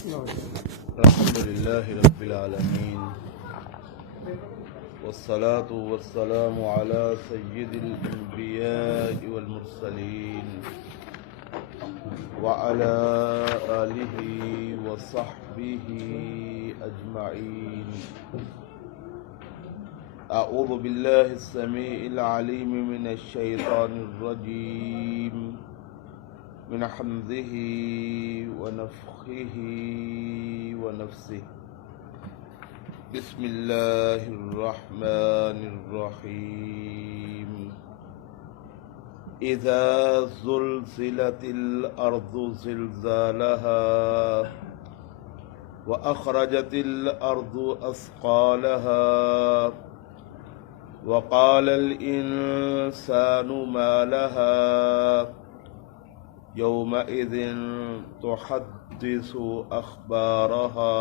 الحمد لله رب العالمين والصلاة والسلام على سيد الأنبياء والمرسلين وعلى آله وصحبه أجمعين. أعوذ بالله السميع العليم من الشيطان الرجيم من حمزه ونفخه ونفسه. بسم الله الرحمن الرحيم. إذا زلزلت الأرض زلزالها وأخرجت الأرض أثقالها وقال الإنسان ما لها يومئذ تحدث أخبارها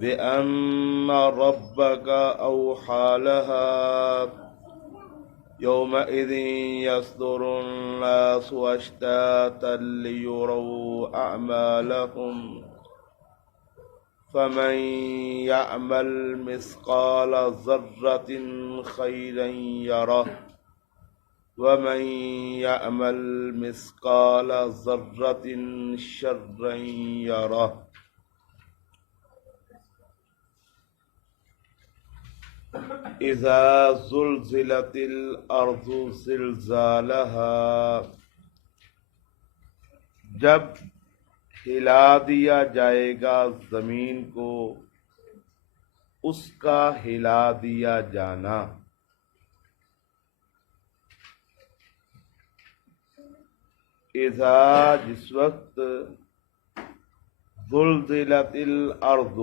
بأن ربك أوحى لها يومئذ يصدر الناس أشتاتا ليروا أعمالهم فمن يعمل مثقال ذرة خيرا يره ومن يعمل مثقال ذرة شرا يره. اذا زلزلت الارض زلزالها، جب ہلا دیا جائے گا زمین کو اس کا ہلا دیا جانا. اذا جس وقت زلزلت الارض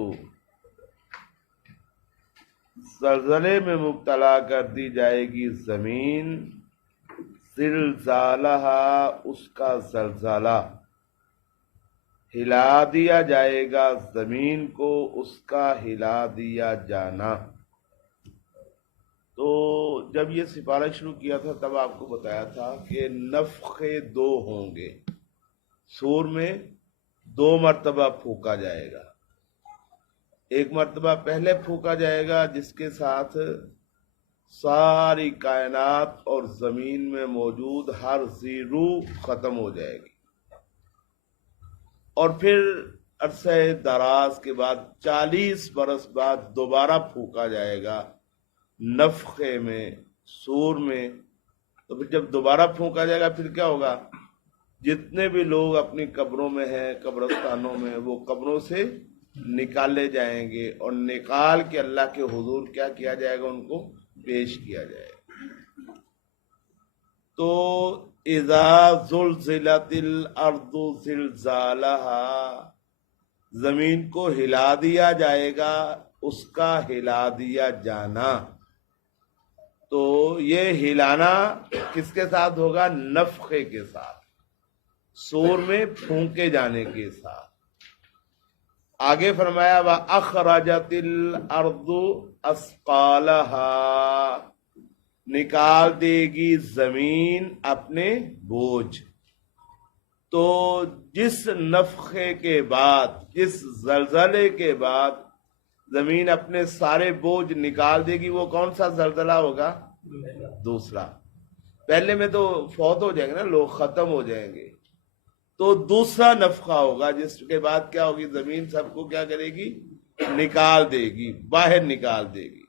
زلزلے میں مبتلا کر دی جائے گی زمین، زلزالہا اس کا زلزلہ، ہلا دیا جائے گا زمین کو اس کا ہلا دیا جانا. تو جب یہ سپارہ شروع کیا تھا تب آپ کو بتایا تھا کہ نفخے دو ہوں گے، سور میں 2 مرتبہ پھونکا جائے گا. ایک مرتبہ پہلے پھونکا جائے گا جس کے ساتھ ساری کائنات اور زمین میں موجود ہر ذی روح ختم ہو جائے گی، اور پھر عرصہ دراز کے بعد 40 برس بعد دوبارہ پھونکا جائے گا نفخے میں، سور میں. تو پھر جب دوبارہ پھونکا جائے گا پھر کیا ہوگا؟ جتنے بھی لوگ اپنی قبروں میں ہیں، قبرستانوں میں، وہ قبروں سے نکالے جائیں گے اور نکال کے اللہ کے حضور کیا کیا جائے گا؟ ان کو پیش کیا جائے گا. تو اذا زلزلت الارض زلزالہا، زمین کو ہلا دیا جائے گا اس کا ہلا دیا جانا. تو یہ ہلانا کس کے ساتھ ہوگا؟ نفخے کے ساتھ، سور میں پھونکے جانے کے ساتھ. آگے فرمایا وَأَخْرَجَتِ الْأَرْضُ أَثْقَالَهَا، نکال دے گی زمین اپنے بوجھ. تو جس نفخے کے بعد، جس زلزلے کے بعد زمین اپنے سارے بوجھ نکال دے گی، وہ کون سا زلزلہ ہوگا؟ دوسرا. پہلے میں تو فوت ہو جائیں گے نا لوگ، ختم ہو جائیں گے. تو دوسرا نفخہ ہوگا جس کے بعد کیا ہوگی؟ زمین سب کو کیا کرے گی؟ نکال دے گی، باہر نکال دے گی.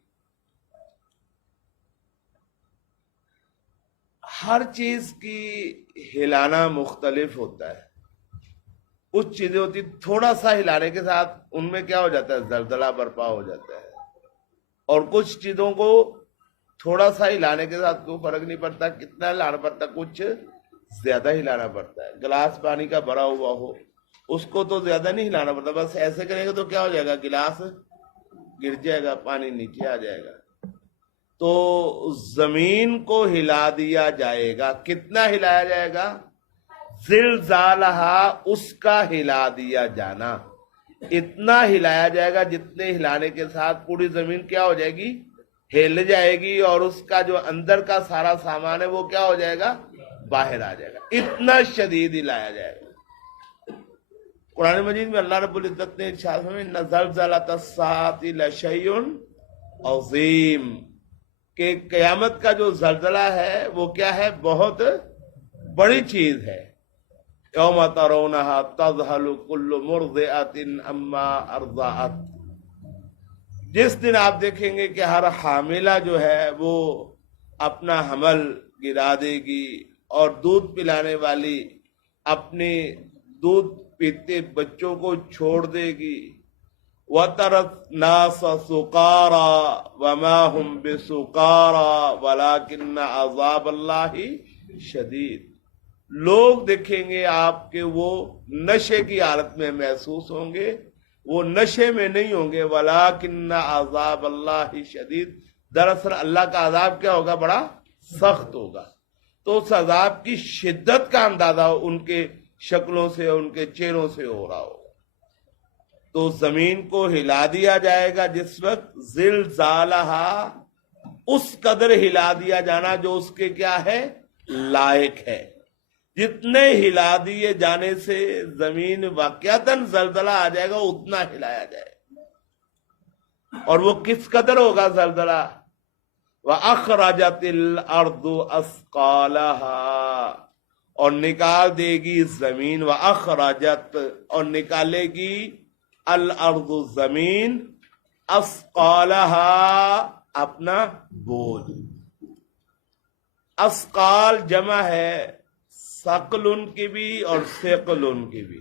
ہر چیز کی ہلانا مختلف ہوتا ہے. کچھ چیزیں ہوتی تھوڑا سا ہلانے کے ساتھ ان میں کیا ہو جاتا ہے؟ زلزلہ برپا ہو جاتا ہے. اور کچھ چیزوں کو تھوڑا سا ہلانے کے ساتھ کوئی فرق نہیں پڑتا کتنا ہلانا پڑتا، کچھ زیادہ ہلانا پڑتا ہے. گلاس پانی کا بھرا ہوا ہو اس کو تو زیادہ نہیں ہلانا پڑتا، بس ایسے کریں گے تو کیا ہو جائے گا؟ گلاس گر جائے گا، پانی نیچے آ جائے گا. تو زمین کو ہلا دیا جائے گا. کتنا ہلایا جائے گا؟ زلزالہا اس کا ہلا دیا جانا. اتنا ہلایا جائے گا جتنے ہلانے کے ساتھ پوری زمین کیا ہو جائے گی؟ ہل جائے گی، اور اس کا جو اندر کا سارا سامان ہے وہ کیا ہو جائے گا؟ باہر آ جائے گا. اتنا شدید ہلایا جائے گا. قرآن مجید میں اللہ رب العزت نے ارشاد فرمایا ان زلزلۃ الساعۃ لشیء عظیم، کہ قیامت کا جو زلزلہ ہے وہ کیا ہے؟ بہت بڑی چیز ہے۔ یوم ترونھا تذہل کل مرضعۃ عما ارضعت، جس دن آپ دیکھیں گے کہ ہر حاملہ جو ہے وہ اپنا حمل گرا دے گی، اور دودھ پلانے والی اپنے دودھ پیتے بچوں کو چھوڑ دے گی۔ وَتَرَى النَّاسَ سُقَارَىٰ وَمَا هُمْ بِسُقَارَىٰ وَلَٰكِنَّ عَذَابَ اللَّهِ شَدِيدٌ، لوگ دیکھیں گے آپ کے وہ نشے کی حالت میں محسوس ہوں گے، وہ نشے میں نہیں ہوں گے۔ وَلَٰكِنَّ عَذَابَ اللَّهِ شَدِيدٌ، دراصل اللہ کا عذاب کیا ہوگا؟ بڑا سخت ہوگا۔ تو اس عذاب کی شدت کا اندازہ ان کے شکلوں سے، ان کے چہروں سے ہو رہا ہوگا۔ تو زمین کو ہلا دیا جائے گا جس وقت زلزالہا، اس قدر ہلا دیا جانا جو اس کے کیا ہے؟ لائق ہے۔ جتنے ہلا دیے جانے سے زمین واقعتاً زلزلہ آ جائے گا اتنا ہلایا جائے گا۔ اور وہ کس قدر ہوگا زلزلہ؟ وَأَخْرَجَتِ الْأَرْضُ أَثْقَالَهَا، اور نکال دے گی زمین، وَأَخْرَجَتْ، اور نکالے گی الْأَرْضُ زمین، أَثْقَالَهَا، اپنا بوجھ۔ اسقال جمع ہے ثقل کی بھی اور ثقل کی بھی۔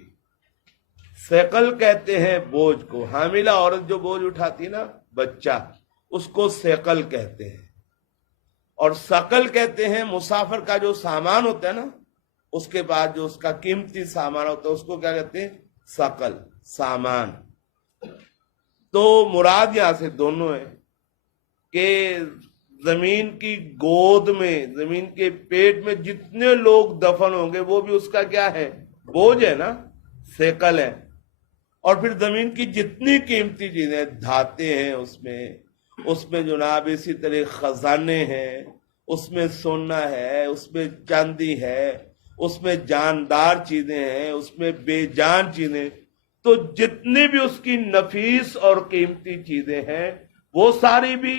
ثقل کہتے ہیں بوجھ کو، حاملہ عورت جو بوجھ اٹھاتی ہے نا، بچہ، اس کو ثقل کہتے ہیں۔ اور ثقل کہتے ہیں مسافر کا جو سامان ہوتا ہے نا، اس کے بعد جو اس کا قیمتی سامان ہوتا ہے اس کو کیا کہتے ہیں؟ ثقل، سامان۔ تو مراد یہاں سے دونوں ہے کہ زمین کی گود میں، زمین کے پیٹ میں جتنے لوگ دفن ہوں گے وہ بھی اس کا کیا ہے؟ بوجھ ہے نا، ثقل ہے۔ اور پھر زمین کی جتنی قیمتی چیزیں، دھاتے ہیں اس میں جناب اسی طرح خزانے ہیں، اس میں سونا ہے، اس میں چاندی ہے، اس میں جاندار چیزیں ہیں، اس میں بے جان چیزیں، تو جتنی بھی اس کی نفیس اور قیمتی چیزیں ہیں وہ ساری بھی،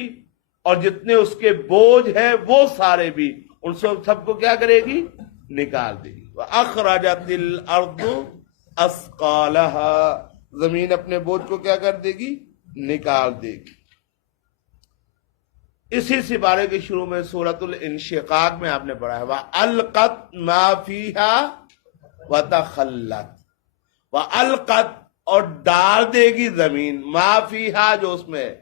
اور جتنے اس کے بوجھ ہیں وہ سارے بھی، ان سب کو کیا کرے گی؟ نکال دے گی۔ وَأَخْرَجَتِ الْأَرْضُ أَثْقَالَهَا، زمین اپنے بوجھ کو کیا کر دے گی؟ نکال دے گی۔ اسی سپارے کے شروع میں سورۃ الانشقاق میں آپ نے پڑھا ہے وَأَلْقَتْ مَا فِيهَا وَتَخَلَّتْ، وَأَلْقَتْ، اور ڈال دے گی زمین، ما فیہا، جو اس میں ہے،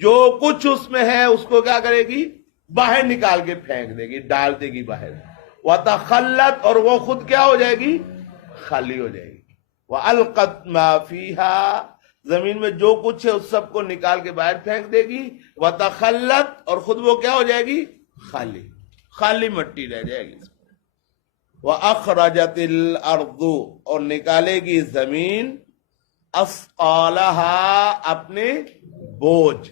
جو کچھ اس میں ہے اس کو کیا کرے گی؟ باہر نکال کے پھینک دے گی، ڈال دے گی باہر۔ وَتَخَلَّتْ، اور وہ خود کیا ہو جائے گی؟ خالی ہو جائے گی۔ وَأَلْقَتْ مَا فِيهَا، زمین میں جو کچھ ہے اس سب کو نکال کے باہر پھینک دے گی۔ وَتَخَلَّتْ، اور خود وہ کیا ہو جائے گی؟ خالی، خالی مٹی رہ جائے گی۔ وَأَخْرَجَتِ الْأَرْضُ، اور نکالے گی زمین، أَثْقَالَهَا، اپنے بوجھ،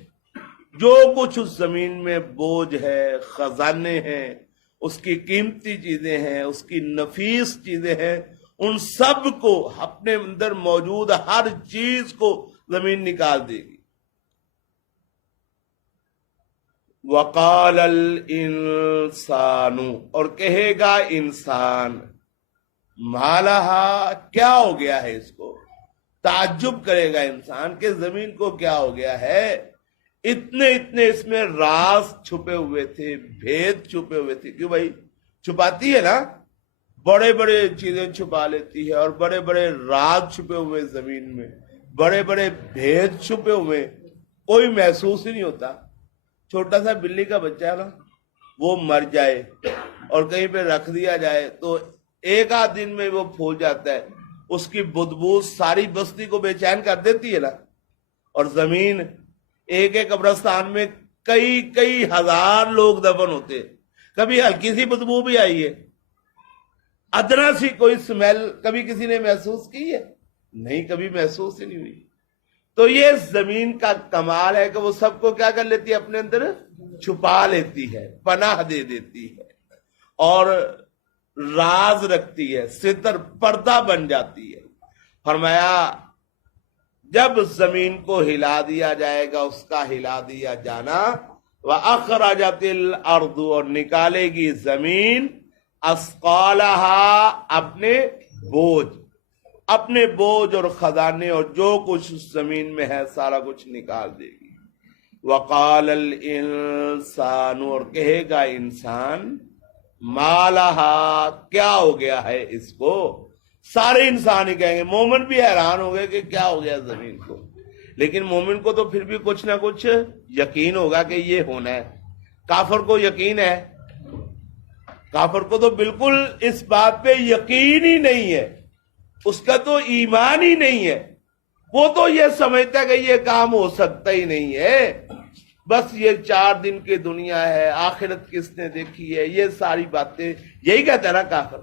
جو کچھ اس زمین میں بوجھ ہے، خزانے ہیں، اس کی قیمتی چیزیں ہیں، اس کی نفیس چیزیں ہیں، ان سب کو، اپنے اندر موجود ہر چیز کو زمین نکال دے گی۔ وَقَالَ الْإِنسَانُ، اور کہے گا انسان، مَا لَهَا، کیا ہو گیا ہے اس کو؟ تعجب کرے گا انسان کہ زمین کو کیا ہو گیا ہے؟ اتنے اس میں راز چھپے ہوئے تھے، بھید چھپے ہوئے تھے۔ کیوں بھائی؟ چھپاتی ہے نا، بڑے بڑے چیزیں چھپا لیتی ہے، اور بڑے بڑے راز چھپے ہوئے زمین میں، بڑے بڑے بھید چھپے ہوئے، کوئی محسوس ہی نہیں ہوتا۔ چھوٹا سا بلی کا بچہ ہے نا، وہ مر جائے اور کہیں پہ رکھ دیا جائے تو ایک آدھ دن میں وہ پھول جاتا ہے، اس کی بدبو ساری بستی کو بے چین کر دیتی ہے نا۔ اور زمین، ایک قبرستان میں کئی ہزار لوگ دفن ہوتے، کبھی ہلکی سی بدبو بھی آئی ہے، ادنا سی کوئی سمیل کبھی کسی نے محسوس کی ہے؟ نہیں، کبھی محسوس ہی نہیں ہوئی۔ تو یہ زمین کا کمال ہے کہ وہ سب کو کیا کر لیتی ہے؟ اپنے اندر چھپا لیتی ہے، پناہ دے دیتی ہے، اور راز رکھتی ہے، ستر، پردہ بن جاتی ہے۔ فرمایا جب زمین کو ہلا دیا جائے گا، اس کا ہلا دیا جانا، وَأَخْرَجَتِ الْأَرْضُ، اور نکالے گی زمین، اثقالها، اپنے بوجھ اور خزانے اور جو کچھ اس زمین میں ہے سارا کچھ نکال دے گی۔ وقال الانسان، اور کہے گا انسان، ما لہا، کیا ہو گیا ہے اس کو؟ سارے انسان ہی کہیں گے، مومن بھی حیران ہو گئے کہ کیا ہو گیا زمین کو، لیکن مومن کو تو پھر بھی کچھ نہ کچھ یقین ہوگا کہ یہ ہونا ہے۔ کافر کو یقین ہے؟ کافر کو تو بالکل اس بات پہ یقین ہی نہیں ہے، اس کا تو ایمان ہی نہیں ہے، وہ تو یہ سمجھتا ہے کہ یہ کام ہو سکتا ہی نہیں ہے، بس یہ 4 دن کی دنیا ہے، آخرت کس نے دیکھی ہے، یہ ساری باتیں یہی کہتا ہے نا کافر۔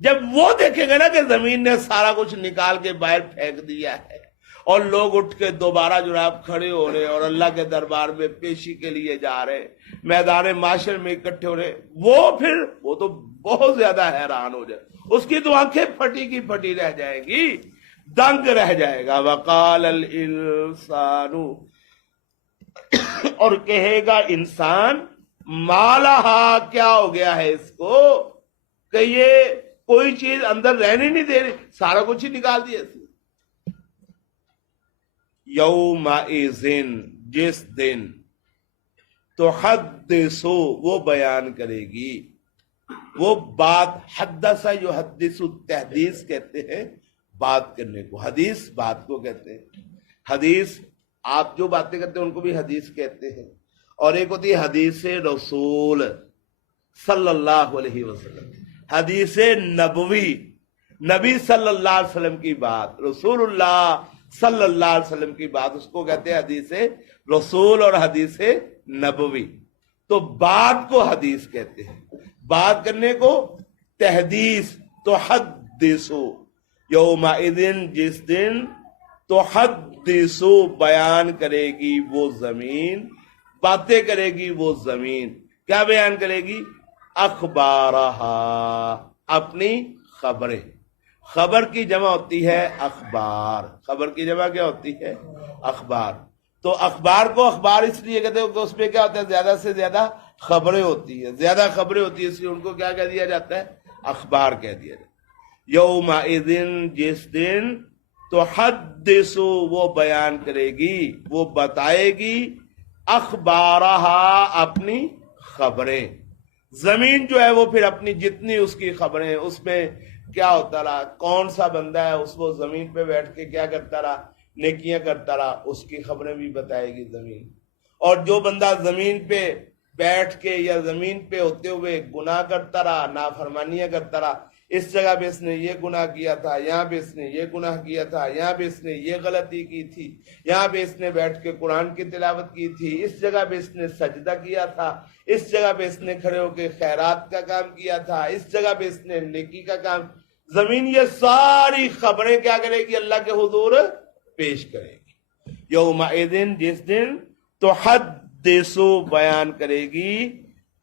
جب وہ دیکھیں گے نا کہ زمین نے سارا کچھ نکال کے باہر پھینک دیا ہے اور لوگ اٹھ کے دوبارہ جناب کھڑے ہو رہے اور اللہ کے دربار میں پیشی کے لیے جا رہے، میدان معاشر میں اکٹھے ہو رہے، وہ تو بہت زیادہ حیران ہو جائے، اس کی تو آنکھیں پھٹی کی پھٹی رہ جائیں گی، دنگ رہ جائے گا۔ وقال الانسان، اور کہے گا انسان، ما لہا، کیا ہو گیا ہے اس کو کہ یہ کوئی چیز اندر رہنے نہیں دے رہی، سارا کچھ ہی نکال دیا۔ یومئذ، جس دن، تحدث، وہ بیان کرے گی، وہ بات، حدث یحدث، تحدیث کہتے ہیں بات کرنے کو، حدیث بات کو کہتے ہیں، حدیث آپ جو باتیں کرتے ہیں ان کو بھی حدیث کہتے ہیں، اور ایک ہوتی ہے حدیث رسول صلی اللہ علیہ وسلم، حدیث نبوی، نبی صلی اللہ علیہ وسلم کی بات، رسول اللہ صلی اللہ علیہ وسلم کی بات، اس کو کہتے ہیں حدیث رسول اور حدیث نبوی۔ تو بات کو حدیث کہتے ہیں، بات کرنے کو تحدیث، تحدث، یومئذ، جس دن، تحدث، بیان کرے گی وہ زمین، باتیں کرے گی وہ زمین، کیا بیان کرے گی؟ اخبارہا، اپنی خبریں، خبر کی جمع ہوتی ہے اخبار، خبر کی جمع کیا ہوتی ہے؟ اخبار۔ تو اخبار کو اخبار اس لیے کہتے ہیں کہ اس میں کیا ہوتا ہے؟ زیادہ سے زیادہ خبریں ہوتی ہیں، زیادہ خبریں ہوتی ہیں، اس لیے ان کو کیا کہہ دیا جاتا ہے؟ اخبار کہہ دیا جاتا ہے۔ یومئذ، جس دن، تحدث، وہ بیان کرے گی، وہ بتائے گی، اخبارہا، اپنی خبریں۔ زمین جو ہے وہ پھر اپنی جتنی اس کی خبریں، اس میں کیا ہوتا رہا، کون سا بندہ ہے اس کو زمین پہ بیٹھ کے کیا کرتا رہا، نیکیاں کرتا رہا، اس کی خبریں بھی بتائے گی زمین۔ اور جو بندہ زمین پہ بیٹھ کے یا زمین پہ ہوتے ہوئے گناہ کرتا رہا، نافرمانیاں کرتا رہا، اس جگہ پہ اس نے یہ گناہ کیا تھا، یہاں پہ اس نے یہ گناہ کیا تھا، یہاں پہ اس نے یہ غلطی کی تھی، یہاں پہ اس نے بیٹھ کے قرآن کی تلاوت کی تھی، اس جگہ پہ اس نے سجدہ کیا تھا، اس جگہ پہ اس نے کھڑے ہو کے خیرات کا کام کیا تھا، اس جگہ پہ اس نے نیکی کا کام، زمین یہ ساری خبریں کیا کرے گی؟ اللہ کے حضور پیش کرے گی۔ یومئذ، جس دن، تحدث، بیان کرے گی،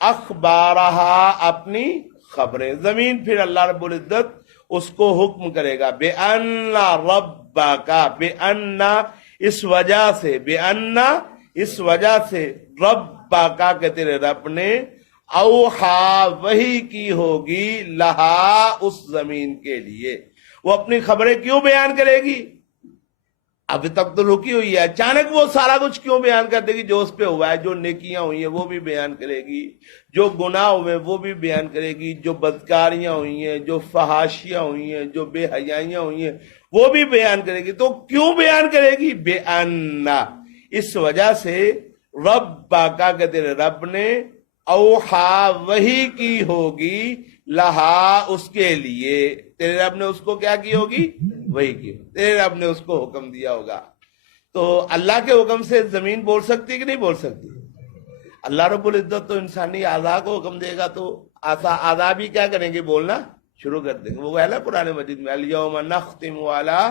اخبارہا، اپنی خبریں۔ زمین پھر اللہ رب العزت اس کو حکم کرے گا، بِأَنَّ رَبَّكَ، بِأَنَّ، اس وجہ سے، بِأَنَّ، اس وجہ سے، رَبَّكَ، کہ تیرے رب نے، اوحا، وحی کی ہوگی، لہا، اس زمین کے لیے۔ وہ اپنی خبریں کیوں بیان کرے گی؟ ابھی تک تو رکی ہوئی ہے، اچانک وہ سارا کچھ کیوں بیان کر دے گی؟ جو اس پہ ہوا ہے، جو نیکیاں ہوئی ہیں وہ بھی بیان کرے گی، جو گناہ ہوئے وہ بھی بیان کرے گی، جو بدکاریاں ہوئی ہیں، جو فحاشیاں ہوئی ہیں، جو بے حیائیاں ہوئی ہیں وہ بھی بیان کرے گی۔ تو کیوں بیان کرے گی؟ بے ان، اس وجہ سے، ربک، کہ تیرے رب نے، اوحا، وحی کی ہوگی، لہا، اس کے لیے، تیرے رب نے اس کو کیا کی ہوگی؟ وحی کی، تیرے رب نے اس کو حکم دیا ہوگا۔ تو اللہ کے حکم سے زمین بول سکتی کہ نہیں بول سکتی؟ اللہ رب العزت تو انسانی اعضاء کو حکم دے گا تو اعضاء بھی کیا کریں گے؟ بولنا شروع کر دیں گے۔ وہ ہے نا قرآن مجید میں، الیوم نختم علی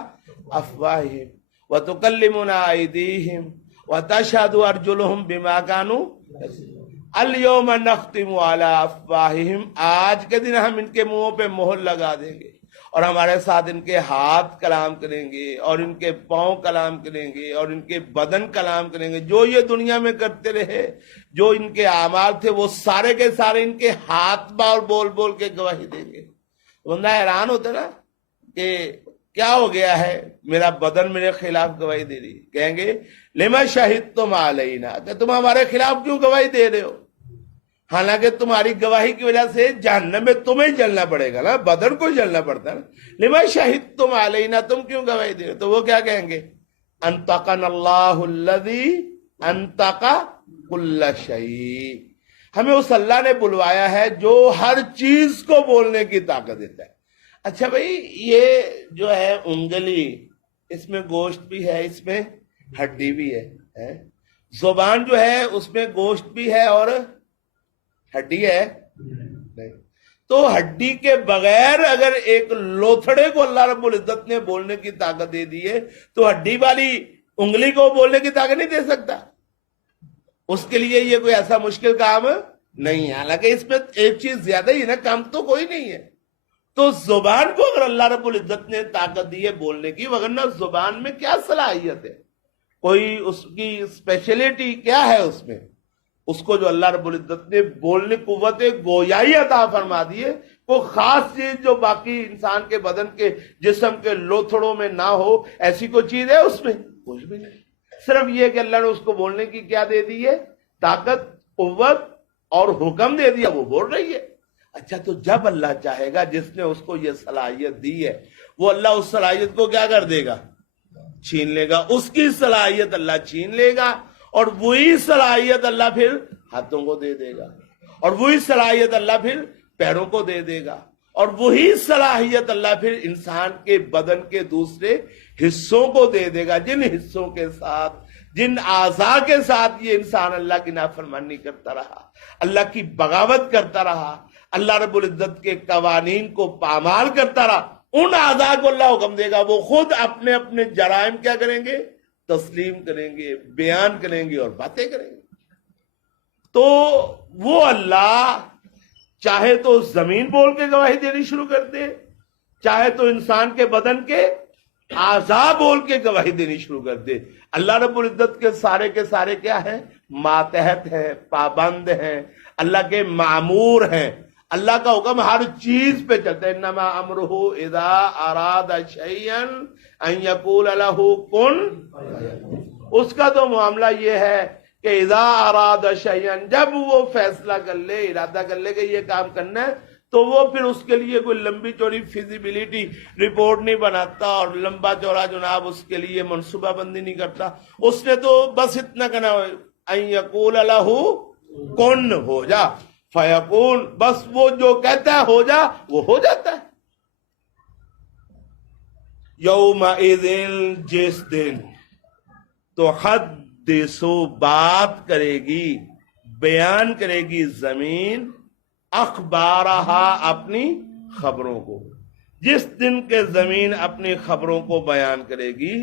افواہہم وتکلمنا ایدیہم وتشہد ارجلہم بما کانوا یکسبون۔ الیوم نختم علی افواہہم، آج کے دن ہم ان کے منہوں پہ مہر لگا دیں گے اور ہمارے ساتھ ان کے ہاتھ کلام کریں گے اور ان کے پاؤں کلام کریں گے اور ان کے بدن کلام کریں گے. جو یہ دنیا میں کرتے رہے، جو ان کے اعمال تھے، وہ سارے کے سارے ان کے ہاتھ بار بول بول کے گواہی دیں گے. بندہ حیران ہوتا نا کہ کیا ہو گیا ہے، میرا بدن میرے خلاف گواہی دے رہی. کہیں گے لما شہدتم علینا، کہ تم ہمارے خلاف کیوں گواہی دے رہے ہو؟ حالانکہ تمہاری گواہی کی وجہ سے جہنم میں تمہیں جلنا پڑے گا نا، بدن کو جلنا پڑتا ہے نا. لما شہدتم علینا، تم کیوں گواہی دے رہے ہو؟ تو وہ کیا کہیں گے؟ انطقنا اللہ الذی انطق کل شیء، ہمیں اس اللہ نے بلوایا ہے جو ہر چیز کو بولنے کی طاقت دیتا ہے. اچھا بھائی، یہ جو ہے انگلی، اس میں گوشت بھی ہے، اس میں ہڈی بھی ہے. زبان جو ہے اس میں گوشت بھی ہے اور ہڈی ہے نہیں. تو ہڈی کے بغیر اگر ایک لوتھڑے کو اللہ رب العزت نے بولنے کی طاقت دے دی ہے تو ہڈی والی انگلی کو بولنے کی طاقت نہیں دے سکتا. اس کے لیے یہ کوئی ایسا مشکل کام نہیں ہے. حالانکہ اس میں ایک چیز زیادہ ہی ہے نا، کام تو کوئی نہیں ہے. تو زبان کو اگر اللہ رب العزت نے طاقت دی ہے بولنے کی، وگرنہ زبان میں کیا صلاحیت ہے، کوئی اس کی اسپیشلٹی کیا ہے اس میں؟ اس کو جو اللہ رب العزت نے بولنے قوت گویائی عطا فرما دی ہے، وہ خاص چیز جو باقی انسان کے بدن کے جسم کے لوتھڑوں میں نہ ہو، ایسی کوئی چیز ہے اس میں؟ کچھ بھی نہیں. صرف یہ کہ اللہ نے اس کو بولنے کی کیا دے دی ہے؟ طاقت، قوت اور حکم دے دیا، وہ بول رہی ہے. اچھا، تو جب اللہ چاہے گا، جس نے اس کو یہ صلاحیت دی ہے، وہ اللہ اس صلاحیت کو کیا کر دے گا؟ چھین لے گا. اس کی صلاحیت اللہ چھین لے گا، اور وہی صلاحیت اللہ پھر ہاتھوں کو دے دے گا، اور وہی صلاحیت اللہ پھر پیروں کو دے دے گا، اور وہی صلاحیت اللہ پھر انسان کے بدن کے دوسرے حصوں کو دے دے گا. جن حصوں کے ساتھ، جن اعضاء کے ساتھ یہ انسان اللہ کی نافرمانی کرتا رہا، اللہ کی بغاوت کرتا رہا، اللہ رب العزت کے قوانین کو پامال کرتا رہا، ان اعضاء کو اللہ حکم دے گا وہ خود اپنے اپنے جرائم کیا کریں گے؟ تسلیم کریں گے، بیان کریں گے اور باتیں کریں گے. تو وہ اللہ چاہے تو زمین بول کے گواہی دینی شروع کر دے، چاہے تو انسان کے بدن کے اعضاء بول کے گواہی دینی شروع کر دے. اللہ رب العزت کے سارے کیا ہیں؟ ماتحت ہیں، پابند ہیں، اللہ کے معمور ہیں. اللہ کا حکم ہر چیز پہ چلتا ہے. انما امرہ اذا اراد شیئا ان یقول لہ کن. اس کا تو معاملہ یہ ہے کہ اذا اراد شیئا، جب وہ فیصلہ کر لے، ارادہ کر لے کہ یہ کام کرنا ہے، تو وہ پھر اس کے لیے کوئی لمبی چوڑی فیزیبلٹی رپورٹ نہیں بناتا اور لمبا چوڑا جناب اس کے لیے منصوبہ بندی نہیں کرتا. اس نے تو بس اتنا کہنا ان یقول لہ کن، ہو جا، فیکون، بس وہ جو کہتا ہے ہو جا، وہ ہو جاتا ہے. یومئذ، جس دن، تو حدثو، بات کرے گی، بیان کرے گی زمین، اخبارہا، اپنی خبروں کو. جس دن کے زمین اپنی خبروں کو بیان کرے گی،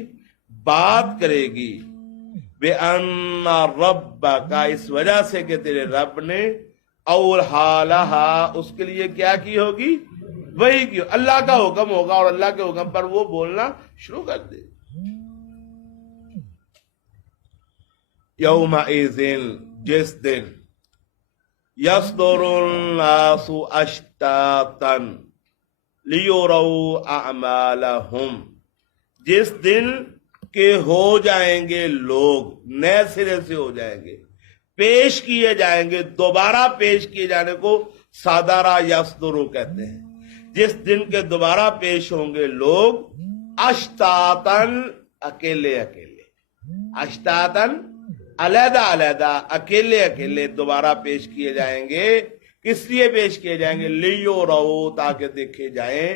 بات کرے گی، بِأَنَّ رَبَّكَ، اس وجہ سے کہ تیرے رب نے، اور حالہا، اس کے لیے کیا کی ہوگی؟ وہی کی. اللہ کا حکم ہوگا اور اللہ کے حکم پر وہ بولنا شروع کر دے. یومئذ، جس دن، یصدر الناس اشتاتا لیروا اعمالہم، جس دن کہ ہو جائیں گے لوگ، نئے سرے سے ہو جائیں گے، پیش کیے جائیں گے، دوبارہ پیش کیے جانے کو صادرہ یصدرو کہتے ہیں. جس دن کے دوبارہ پیش ہوں گے لوگ، اشتاتن، اکیلے اکیلے، اشتاتن، علیحدہ علیحدہ، اکیلے اکیلے دوبارہ پیش کیے جائیں گے. کس لیے پیش کیے جائیں گے؟ لیروا، تاکہ دیکھے جائیں،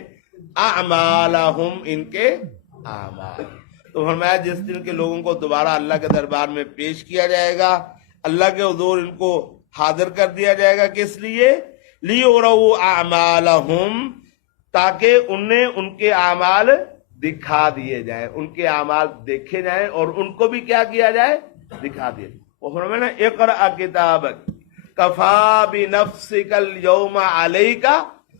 اعمالہم، ان کے اعمال. تو فرمایا جس دن کے لوگوں کو دوبارہ اللہ کے دربار میں پیش کیا جائے گا، اللہ کے حضور ان کو حاضر کر دیا جائے گا. کس لیے؟ لیروا اعمالہم، تاکہ انہیں ان کے اعمال دکھا دیے جائیں، ان کے اعمال دیکھے جائیں اور ان کو بھی کیا کیا جائے؟ دکھا دیا. وہ فرمایا نا، اقرأ کتابک کفا بنفسک اليوم علیک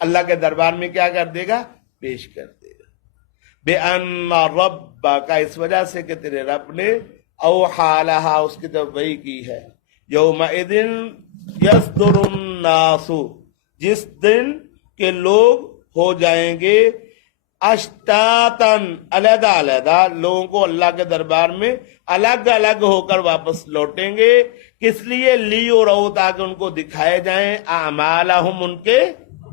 اللہ کے دربار میں کیا کر دے گا؟ پیش کر دے گا. بِأَنَّ رَبَّكَ اس وجہ سے کہ تیرے رب نے اوحیٰ لہا اس کی طرف وحی کی ہے. یومئذ یصدر الناس جس دن کہ لوگ ہو جائیں گے اشتاتن علیحدہ علیحدہ، لوگوں کو اللہ کے دربار میں الگ الگ ہو کر واپس لوٹیں گے. کس لیے؟ لیروا تاکہ ان کو دکھائے جائیں اعمالہم ان کے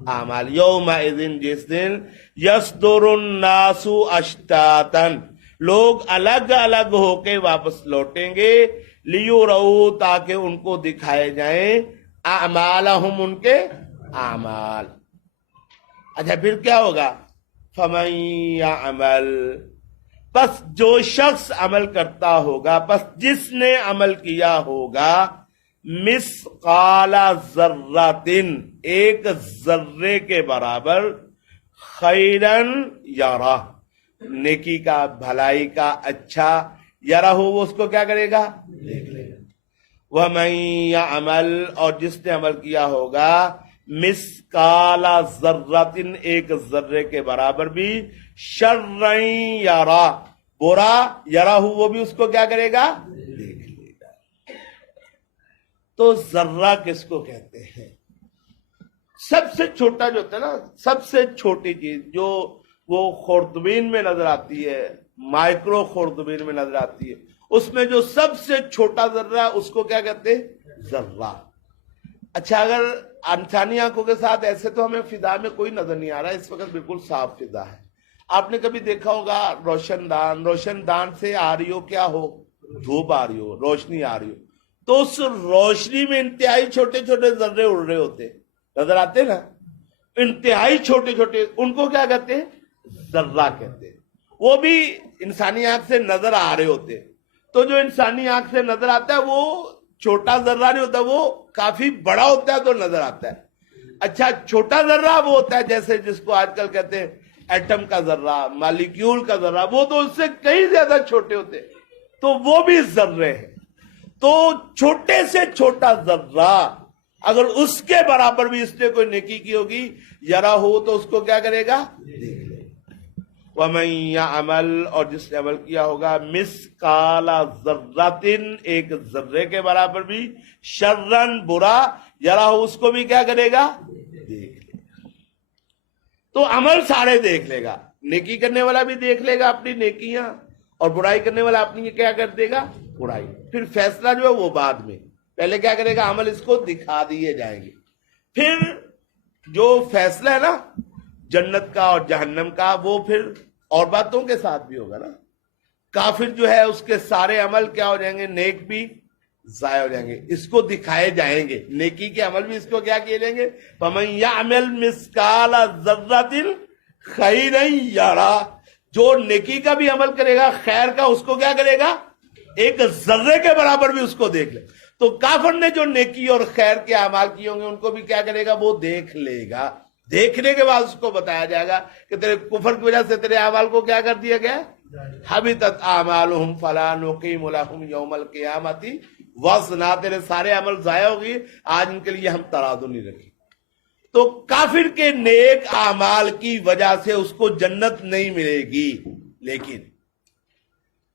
اعمال. یومئذ جس دن یصدر الناس اشتاتن لوگ الگ الگ ہو کے واپس لوٹیں گے. لیروا تاکہ ان کو دکھائے جائیں اعمالہم ان کے اعمال. اچھا پھر کیا ہوگا؟ فَمَن يَعْمَلْ پس جو شخص عمل کرتا ہوگا، پس جس نے عمل کیا ہوگا مثقال ذرۃ ایک ذرے کے برابر خیرن یرہ نیکی کا، بھلائی کا، اچھا، یرہ وہ اس کو کیا کرے گا؟ دیکھ لے گا. وَمَن يَعْمَلْ اور جس نے عمل کیا ہوگا مثقال ذرۃ ایک ذرے کے برابر بھی شرًا یرہ برا یرہ وہ بھی اس کو کیا کرے گا؟ دیکھ لے گا. تو ذرہ کس کو کہتے ہیں؟ سب سے چھوٹا جو ہوتا ہے نا، سب سے چھوٹی چیز جو وہ خوردبین میں نظر آتی ہے، مائکرو خوردبین میں نظر آتی ہے، اس میں جو سب سے چھوٹا ذرہ اس کو کیا کہتے ہیں؟ ذرہ. اچھا اگر انسانی آنکھوں کے ساتھ ایسے تو ہمیں فضا میں کوئی نظر نہیں آ رہا ہے، اس وقت بالکل صاف فضا ہے. آپ نے کبھی دیکھا ہوگا روشن دان سے آ رہی ہو کیا ہو؟ دھوپ آ رہی ہو، روشنی آ رہی ہو، تو اس روشنی میں انتہائی چھوٹے چھوٹے ذرے اڑ رہے ہوتے نظر آتے نا، انتہائی چھوٹے چھوٹے، ان کو کیا کہتے ہیں؟ ذرہ کہتے ہیں. وہ بھی انسانی آنکھ سے نظر آ رہے ہوتے. تو جو انسانی آنکھ سے نظر آتا ہے وہ چھوٹا ذرہ نہیں ہوتا، وہ کافی بڑا ہوتا ہے تو نظر آتا ہے. اچھا چھوٹا ذرہ وہ ہوتا ہے جیسے جس کو آج کل کہتے ہیں ایٹم کا ذرہ، مالیکیول کا ذرہ، وہ تو اس سے کئی زیادہ چھوٹے ہوتے ہیں، تو وہ بھی ذرے ہیں. تو چھوٹے سے چھوٹا ذرہ اگر اس کے برابر بھی اس نے کوئی نیکی کی ہوگی یرا ہو تو اس کو کیا کرے گا؟ دیکھ لے. وَمَن يَعْمَلْ اور جس نے عمل کیا ہوگا مثقال ذرۃ ایک ذرے کے برابر بھی شرًا برا یرا ہو اس کو بھی کیا کرے گا؟ دیکھ لے گا. تو عمل سارے دیکھ لے گا، نیکی کرنے والا بھی دیکھ لے گا اپنی نیکیاں، اور برائی کرنے والا اپنی کیا کر دے گا؟ برائی. پھر فیصلہ جو ہے وہ بعد میں، پہلے کیا کرے گا؟ عمل اس کو دکھا دیے جائیں گے. پھر جو فیصلہ ہے نا جنت کا اور جہنم کا، وہ پھر اور باتوں کے ساتھ بھی ہوگا نا. کافر جو ہے اس کے سارے عمل کیا ہو جائیں گے؟ نیک بھی ضائع ہو جائیں گے، اس کو دکھائے جائیں گے. نیکی کے عمل بھی اس کو کیا کیے جائیں گے؟ فَمَن يَعْمَلْ مِثْقَالَ ذَرَّةٍ خَيْرًا يَرَهُ جو نیکی کا بھی عمل کرے گا، خیر کا، اس کو کیا کرے گا؟ ایک ذرے کے برابر بھی اس کو دیکھ لے. تو کافر نے جو نیکی اور خیر کے اعمال کیے ہوں گے ان کو بھی کیا کرے گا؟ وہ دیکھ لے گا. دیکھنے کے بعد اس کو بتایا جائے گا کہ تیرے کفر کی وجہ سے تیرے اعمال کو کیا کر دیا گیا؟ حبطت اعمالہم فلا نقیم لہم یوم القیامۃ وزنا. تیرے سارے عمل ضائع ہو گئے، آج ان کے لیے ہم ترازو نہیں رکھیں. تو کافر کے نیک اعمال کی وجہ سے اس کو جنت نہیں ملے گی، لیکن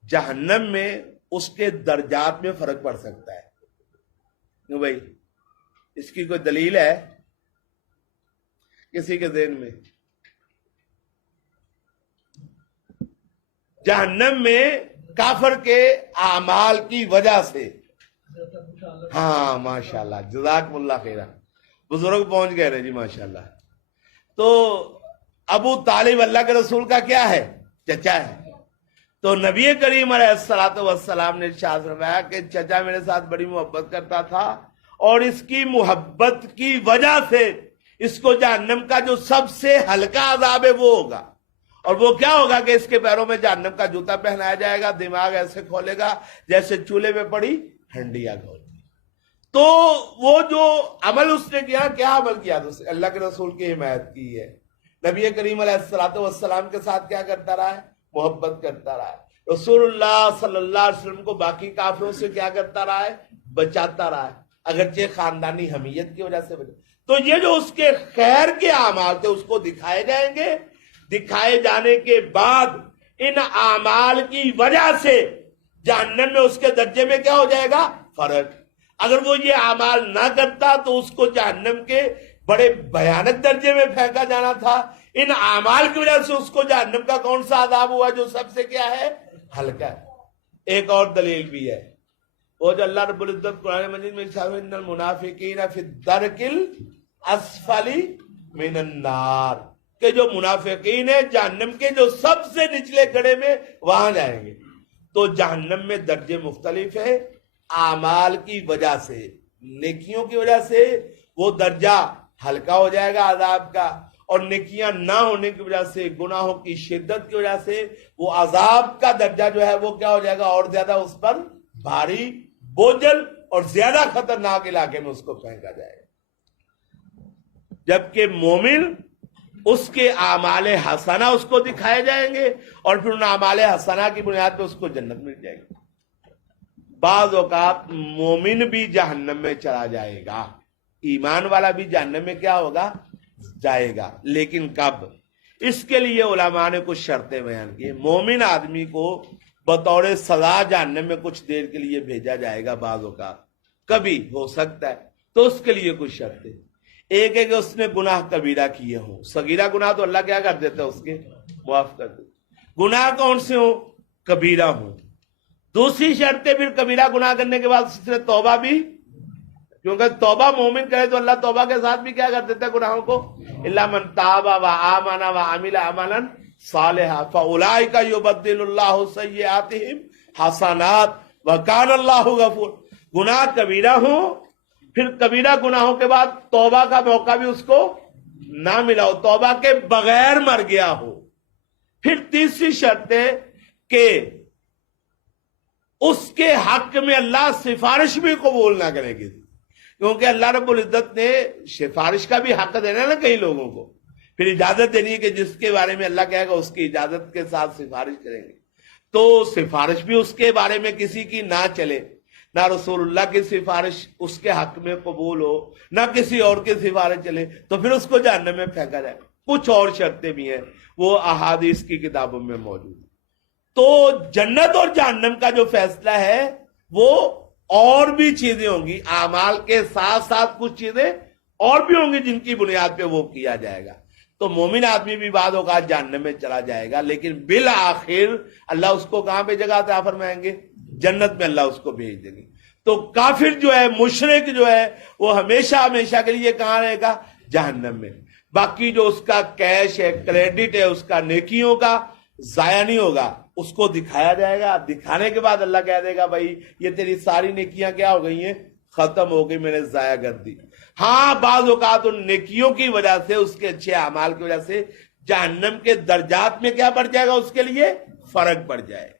جہنم میں اس کے درجات میں فرق پڑ سکتا ہے. کیوں بھائی؟ اس کی کوئی دلیل ہے کسی کے ذہن میں؟ جہنم میں کافر کے اعمال کی وجہ سے، ہاں ماشاءاللہ جزاکم اللہ خیرہ، بزرگ پہنچ گئے رہے جی ماشاءاللہ. تو ابو طالب اللہ کے رسول کا کیا ہے؟ چچا ہے. تو نبی کریم علیہ الصلوۃ والسلام نے ارشاد فرمایا کہ چچا میرے ساتھ بڑی محبت کرتا تھا، اور اس کی محبت کی وجہ سے اس کو جہنم کا جو سب سے ہلکا عذاب ہے وہ ہوگا. اور وہ کیا ہوگا کہ اس کے پیروں میں جہنم کا جوتا پہنایا جائے گا، دماغ ایسے کھولے گا جیسے چولہے میں پڑی ہنڈیا کھولتی. تو وہ جو عمل اس نے کیا، کیا عمل کیا؟ تو اللہ کے رسول کی حمایت کی ہے. نبی کریم علیہ الصلوۃ والسلام کے ساتھ کیا کرتا رہا ہے؟ محبت کرتا رہا ہے. رسول اللہ صلی اللہ علیہ وسلم کو باقی کافروں سے کیا کرتا رہا ہے؟ بچاتا رہا ہے، اگرچہ خاندانی حمیت کی وجہ سے تو یہ جو اس کے خیر کے اعمال تھے اس کو دکھائے جائیں گے. دکھائے جانے کے بعد ان اعمال کی وجہ سے جہنم میں اس کے درجے میں کیا ہو جائے گا؟ فرق. اگر وہ یہ اعمال نہ کرتا تو اس کو جہنم کے بڑے بھیانک درجے میں پھینکا جانا تھا. ان اعمال کی وجہ سے اس کو جہنم کا کون سا عذاب ہوا جو سب سے کیا ہے؟ ہلکا ہے. ایک اور دلیل بھی ہے وہ جو اللہ رب العزت قرآن مجید میں ارشاد ہے ان المنافقین فی الدرک الاسفل من النار، کہ جو منافقین ہیں جہنم کے جو سب سے نچلے گڑھے میں وہاں جائیں گے. تو جہنم میں درجے مختلف ہے اعمال کی وجہ سے. نیکیوں کی وجہ سے وہ درجہ ہلکا ہو جائے گا عذاب کا، اور نیکیاں نہ ہونے کی وجہ سے، گناہوں کی شدت کی وجہ سے وہ عذاب کا درجہ جو ہے وہ کیا ہو جائے گا؟ اور زیادہ اس پر بھاری، بوجھل اور زیادہ خطرناک علاقے میں اس کو پھینکا جائے گا. جبکہ مومن اس کے اعمال حسنہ اس کو دکھائے جائیں گے اور پھر ان اعمال حسنہ کی بنیاد پہ اس کو جنت مل جائے گی. بعض اوقات مومن بھی جہنم میں چلا جائے گا، ایمان والا بھی جہنم میں کیا ہوگا؟ جائے گا. لیکن کب؟ اس کے لیے علماء نے کچھ شرطیں بیان کی. مومن آدمی کو بطور سزا جہنم میں کچھ دیر کے لیے بھیجا جائے گا، بعض اوقات کبھی ہو سکتا ہے. تو اس کے لیے کچھ شرطیں. ایک ہے کہ اس نے گناہ کبیرہ کیے ہوں. صغیرہ گناہ تو اللہ کیا کر دیتا ہے؟ اس کے معاف کر دیتا. گناہ کون سے ہوں؟ کبیرہ ہوں. دوسری شرط ہے پھر کبیرہ گناہ کرنے کے بعد اس نے توبہ بھی، کیونکہ توبہ مومن کرے تو اللہ توبہ کے ساتھ بھی کیا کر دیتا ہے گناہوں کو؟ الا من تاب وآمن وعمل عملا صالحا فاولئک یبدل اللہ سیئاتہم حسنات وکان اللہ غفور. گناہ کبیرہ ہوں، پھر کبیرہ گناہوں کے بعد توبہ کا موقع بھی اس کو نہ ملا ہو، توبہ کے بغیر مر گیا ہو. پھر تیسری شرط ہے کہ اس کے حق میں اللہ سفارش بھی قبول نہ کرے گی، کیونکہ اللہ رب العزت نے سفارش کا بھی حق دینا نا کئی لوگوں کو. پھر اجازت دینی ہے کہ جس کے بارے میں اللہ کہے گا اس کی اجازت کے ساتھ سفارش کریں گے. تو سفارش بھی اس کے بارے میں کسی کی نہ چلے، نہ رسول اللہ کی سفارش اس کے حق میں قبول ہو، نہ کسی اور کی سفارش چلے، تو پھر اس کو جہنم میں پھینکا جائے. کچھ اور شرطیں بھی ہیں، وہ احادیث کی کتابوں میں موجود ہیں. تو جنت اور جہنم کا جو فیصلہ ہے وہ اور بھی چیزیں ہوں گی، اعمال کے ساتھ ساتھ کچھ چیزیں اور بھی ہوں گی جن کی بنیاد پہ وہ کیا جائے گا. تو مومن آدمی بھی بعض اوقات جہنم میں چلا جائے گا، لیکن بالآخر اللہ اس کو کہاں پہ جگہ عطا فرمائیں گے؟ جنت میں اللہ اس کو بھیج دیں گے. تو کافر جو ہے، مشرک جو ہے، وہ ہمیشہ ہمیشہ کے لیے کہاں رہے گا؟ جہنم میں. باقی جو اس کا کیش ہے، کریڈٹ ہے، اس کا نیکیوں کا ضائع نہیں ہوگا، اس کو دکھایا جائے گا. دکھانے کے بعد اللہ کہہ دے گا بھائی یہ تیری ساری نیکیاں کیا ہو گئی ہیں؟ ختم ہو گئی، میں نے ضائع کر دی. ہاں بعض اوقات ان نیکیوں کی وجہ سے، اس کے اچھے اعمال کی وجہ سے جہنم کے درجات میں کیا بڑھ جائے گا؟ اس کے لیے فرق بڑھ جائے.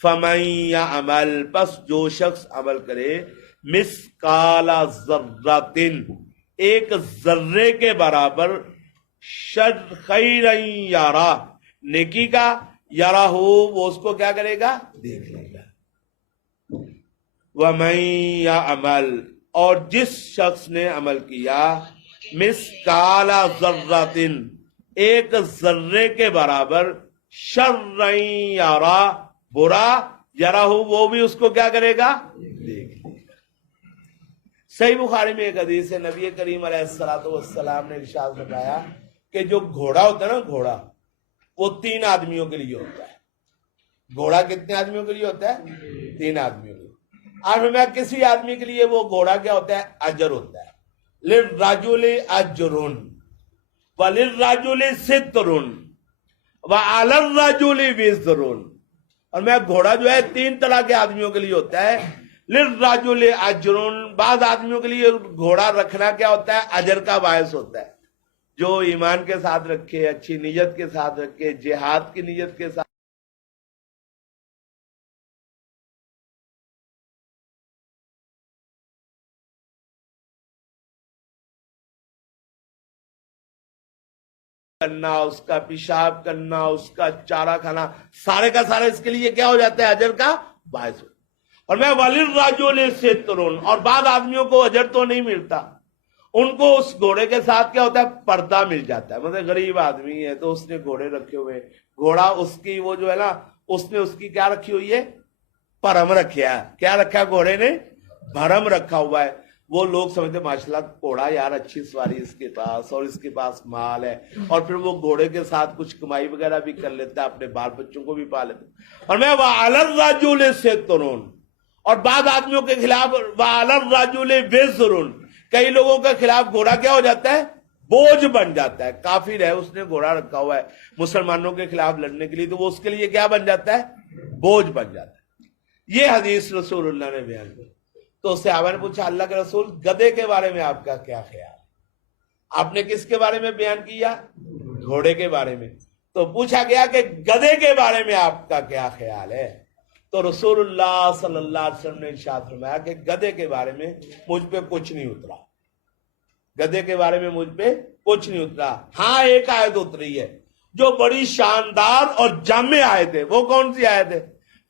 فَمَن يَعْمَلْ، پس جو شخص عمل کرے، مِثْقَالَ ذَرَّةٍ، ایک ذرے کے برابر، شر خیرًا یارہ، نیکی کا، یارہ ہو وہ اس کو کیا کرے گا؟ دیکھ لے گا. وَمَن يَعْمَلْ، اور جس شخص نے عمل کیا، مِثْقَالَ ذَرَّةٍ، ایک ذرے کے برابر، شرًا یارہ، برا، یارہ ہو وہ بھی اس کو کیا کرے گا؟ دیکھ لے گا. صحیح بخاری میں ایک حدیث ہے، نبی کریم علیہ السلام نے ارشاد بتایا کہ جو گھوڑا ہوتا ہے نا، گھوڑا وہ 3 آدمیوں کے لیے ہوتا ہے. گھوڑا کتنے آدمیوں کے لیے ہوتا ہے؟ 3 آدمیوں کے لیے. اور میں کسی آدمی کے لیے وہ گھوڑا کیا ہوتا ہے؟ اجر ہوتا ہے. للرجل اجر وللرجل ستر وعلی الرجل وزر. اور میں گھوڑا جو ہے 3 طرح کے آدمیوں کے لیے ہوتا ہے. للرجل اجر، بعض آدمیوں کے لیے گھوڑا رکھنا کیا ہوتا ہے؟ اجر کا باعث ہوتا ہے. جو ایمان کے ساتھ رکھے، اچھی نیت کے ساتھ رکھے، جہاد کی نیت کے ساتھ کرنا، اس کا پیشاب کرنا، اس کا چارہ کھانا، سارے کا سارا اس کے لیے کیا ہو جاتا ہے؟ اجر کا باعث. اور میں وَلِلرَّجُلِ سِتْرٌ، اور بعض آدمیوں کو اجر تو نہیں ملتا، ان کو اس گھوڑے کے ساتھ کیا ہوتا ہے؟ پردہ مل جاتا ہے. مطلب غریب آدمی ہے تو اس نے گھوڑے رکھے ہوئے, گھوڑا اس کی وہ جو ہے نا, اس نے اس کی کیا رکھی ہوئی ہے؟ پرم رکھا ہے. کیا رکھا ہے گھوڑے نے؟ بھرم رکھا ہوا ہے. وہ لوگ سمجھتے ماشاءاللہ گھوڑا یار اچھی سواری اس کے پاس, اور اس کے پاس مال ہے, اور پھر وہ گھوڑے کے ساتھ کچھ کمائی وغیرہ بھی کر لیتا ہے, اپنے بال بچوں کو بھی پال لیتا ہے. اور میں وَعَلَى الرَّجُلِ سِتْرٌ, اور بعض آدمیوں کے خلاف وَعَلَى الرَّجُلِ وِزْرٌ, کئی لوگوں کے خلاف گھوڑا کیا ہو جاتا ہے؟ بوجھ بن جاتا ہے. کافر ہے, اس نے گھوڑا رکھا ہوا ہے مسلمانوں کے خلاف لڑنے کے لیے, تو وہ اس کے لیے کیا بن جاتا ہے؟ بوجھ بن جاتا ہے. یہ حدیث رسول اللہ نے بیان کی. تو صحابہ نے پوچھا اللہ کے رسول گدھے کے بارے میں آپ کا کیا خیال؟ آپ نے کس کے بارے میں بیان کیا؟ گھوڑے کے بارے میں. تو پوچھا گیا کہ گدھے کے بارے میں آپ کا کیا خیال ہے؟ تو رسول اللہ صلی اللہ علیہ وسلم نے ارشاد فرمایا کہ گدھے کے بارے میں مجھ پہ کچھ نہیں اترا. گدھے کے بارے میں مجھ پہ کچھ نہیں اترا. ہاں ایک آیت اتری ہے جو بڑی شاندار اور جامع آیت ہے. وہ کون سی آیت ہے؟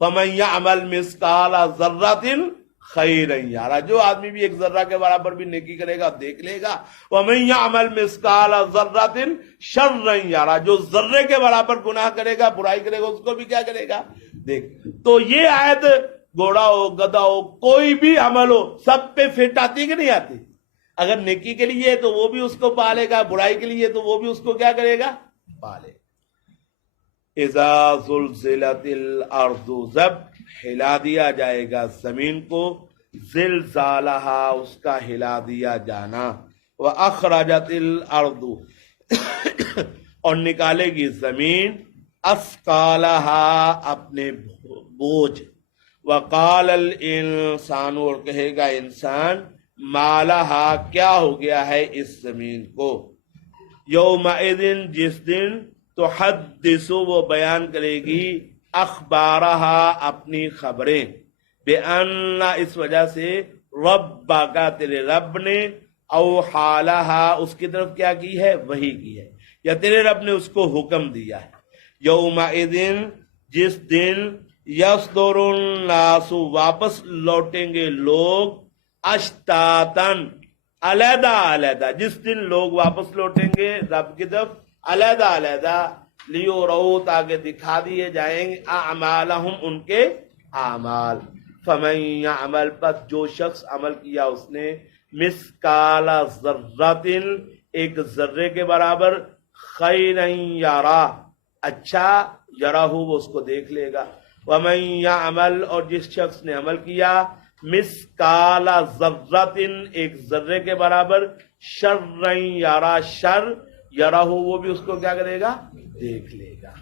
فَمَن يَعْمَلْ مِثْقَالَ ذَرَّةٍ خَيْرًا يَرَهُ, جو آدمی بھی ایک ذرہ کے برابر بھی نیکی کرے گا دیکھ لے گا. وَمَن يَعْمَلْ مِثْقَالَ ذَرَّةٍ شَرًّا يَرَهُ, جو ذرے کے برابر گناہ کرے گا, برائی کرے گا, اس کو بھی کیا کرے گا؟ دیکھ. تو یہ آیت گھوڑا ہو, گدھا ہو, کوئی بھی عمل ہو, سب پہ فٹ آتی کہ نہیں آتی؟ اگر نیکی کے لیے تو وہ بھی اس کو پالے گا, برائی کے لیے تو وہ بھی اس کو کیا کرے گا؟ پالے. اذا زلزلت الارض, جب ہلا دیا جائے گا زمین کو, زلزالہا, اس کا ہلا دیا جانا, واخرجت الارض, اور نکالے گی زمین, اسقالہا, اپنے بوجھ, وقال الانسان, اور کہے گا انسان, مالہا, کیا ہو گیا ہے اس زمین کو, یومئذ, جس دن, تحدث, وہ بیان کرے گی, اخبارہا, اپنی خبریں, بِأَنَّ, اس وجہ سے, ربک, تیرے رب نے, اوحالہا, اس کی طرف کیا کی ہے؟ وحی کی ہے, یا تیرے رب نے اس کو حکم دیا ہے. یومئذ, جس دن, یصدر الناس, واپس لوٹیں گے لوگ, اشتاتن, علیحدہ علیحدہ, جس دن لوگ واپس لوٹیں گے رب کی طرف علیحدہ علیحدہ, لیورؤ, تاکہ دکھا دیے جائیں گے, اعمالہم, ان کے اعمال. فمن یعمل, پس جو شخص عمل کیا اس نے, مثقال ذرۃ, ایک ذرے کے برابر, خیرا یرا, اچھا, یراہ, وہ اس کو دیکھ لے گا. ومن یعمل, اور جس شخص نے عمل کیا, مثقال ذرۃ, ایک ذرے کے برابر, شرا یرا, شر, یراہ, وہ بھی اس کو کیا کرے گا؟ دیکھ لے گا.